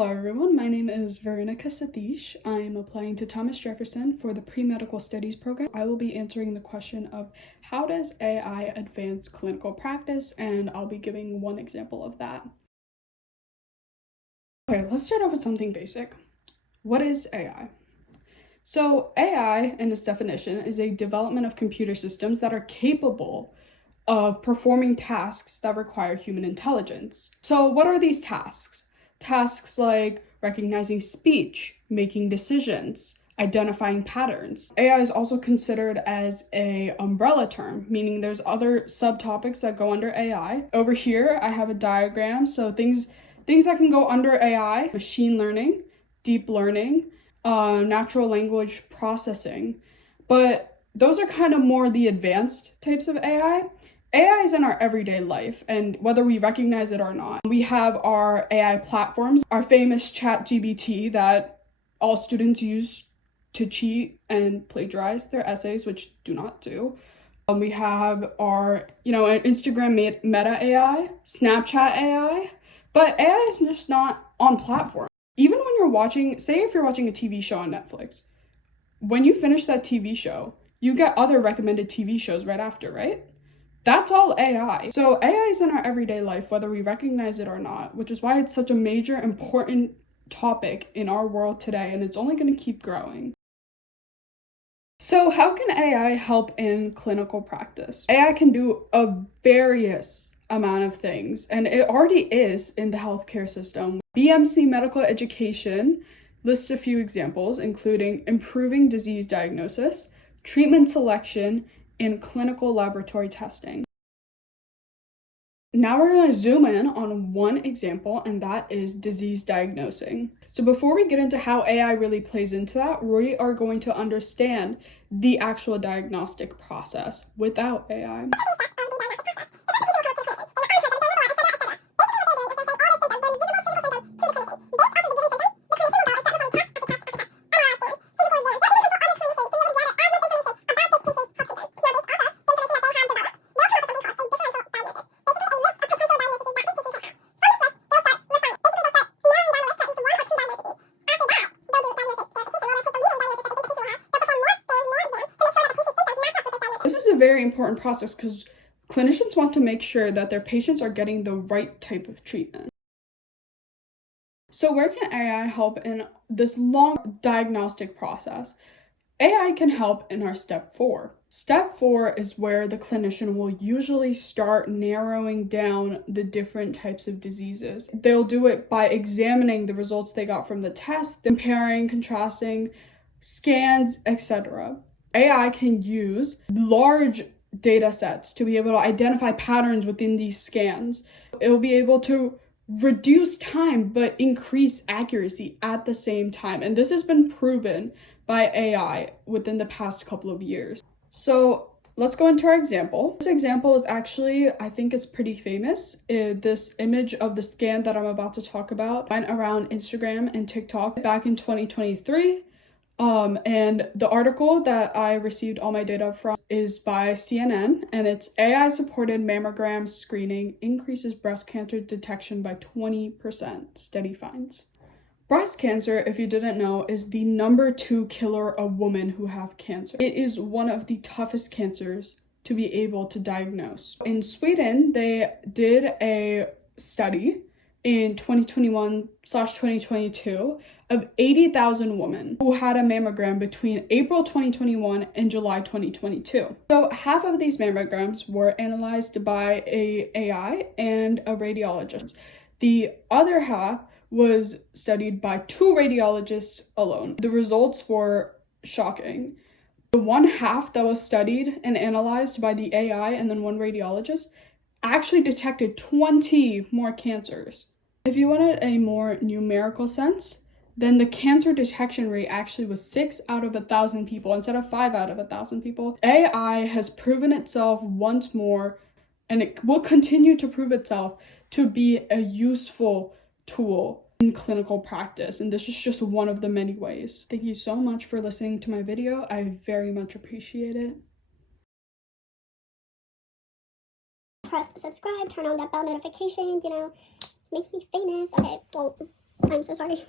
Hello everyone, my name is Varunikha Satish. I'm applying to Thomas Jefferson for the Pre-Medical Studies program. I will be answering the question of how does AI advance clinical practice, and I'll be giving one example of that. Okay, let's start off with something basic. What is AI? So AI, in its definition, is a development of computer systems that are capable of performing tasks that require human intelligence. So what are these tasks? Tasks like recognizing speech, making decisions, identifying patterns. AI is also considered as an umbrella term, meaning there's other subtopics that go under AI. Over here, I have a diagram. So things that can go under AI: machine learning, deep learning, natural language processing. But those are kind of more the advanced types of AI. AI is in our everyday life, and whether we recognize it or not. We have our AI platforms, our famous ChatGPT that all students use to cheat and plagiarize their essays, which do not do. We have our, Instagram Meta AI, Snapchat AI, but AI is just not on platform. Even when you're watching, say if you're watching a TV show on Netflix, when you finish that TV show, you get other recommended TV shows right after, right? That's all AI. So AI is in our everyday life, whether we recognize it or not, which is why it's such a major, important topic in our world today, and it's only going to keep growing. So how can AI help in clinical practice? AI can do a various amount of things, and it already is in the healthcare system. BMC Medical Education lists a few examples, including improving disease diagnosis, treatment selection, and clinical laboratory testing. Now we're going to zoom in on one example, and that is disease diagnosing. So before we get into how AI really plays into that, we are going to understand the actual diagnostic process without AI. This is a very important process because clinicians want to make sure that their patients are getting the right type of treatment. So where can AI help in this long diagnostic process? AI can help in our step 4. Step 4 is where the clinician will usually start narrowing down the different types of diseases. They'll do it by examining the results they got from the test, comparing, contrasting, scans, etc. AI can use large data sets to be able to identify patterns within these scans. It will be able to reduce time but increase accuracy at the same time. And this has been proven by AI within the past couple of years. So let's go into our example. This example is actually, I think it's pretty famous. This image of the scan that I'm about to talk about went around Instagram and TikTok back in 2023. And the article that I received all my data from is by CNN, and it's AI-supported mammogram screening increases breast cancer detection by 20%, steady finds. Breast cancer, if you didn't know, is the number 2 killer of women who have cancer. It is one of the toughest cancers to be able to diagnose. In Sweden, they did a study in 2021/2022 of 80,000 women who had a mammogram between April 2021 and July 2022. So half of these mammograms were analyzed by a AI and a radiologist. The other half was studied by 2 radiologists alone. The results were shocking. The one half that was studied and analyzed by the AI and then one radiologist actually detected 20 more cancers. If you wanted a more numerical sense, then the cancer detection rate actually was 6 out of 1,000 people instead of 5 out of 1,000 people. AI has proven itself once more, and it will continue to prove itself to be a useful tool in clinical practice, and this is just one of the many ways. Thank you so much for listening to my video. I very much appreciate it. Press subscribe, turn on that bell notification, make me famous. Okay, well, I'm so sorry.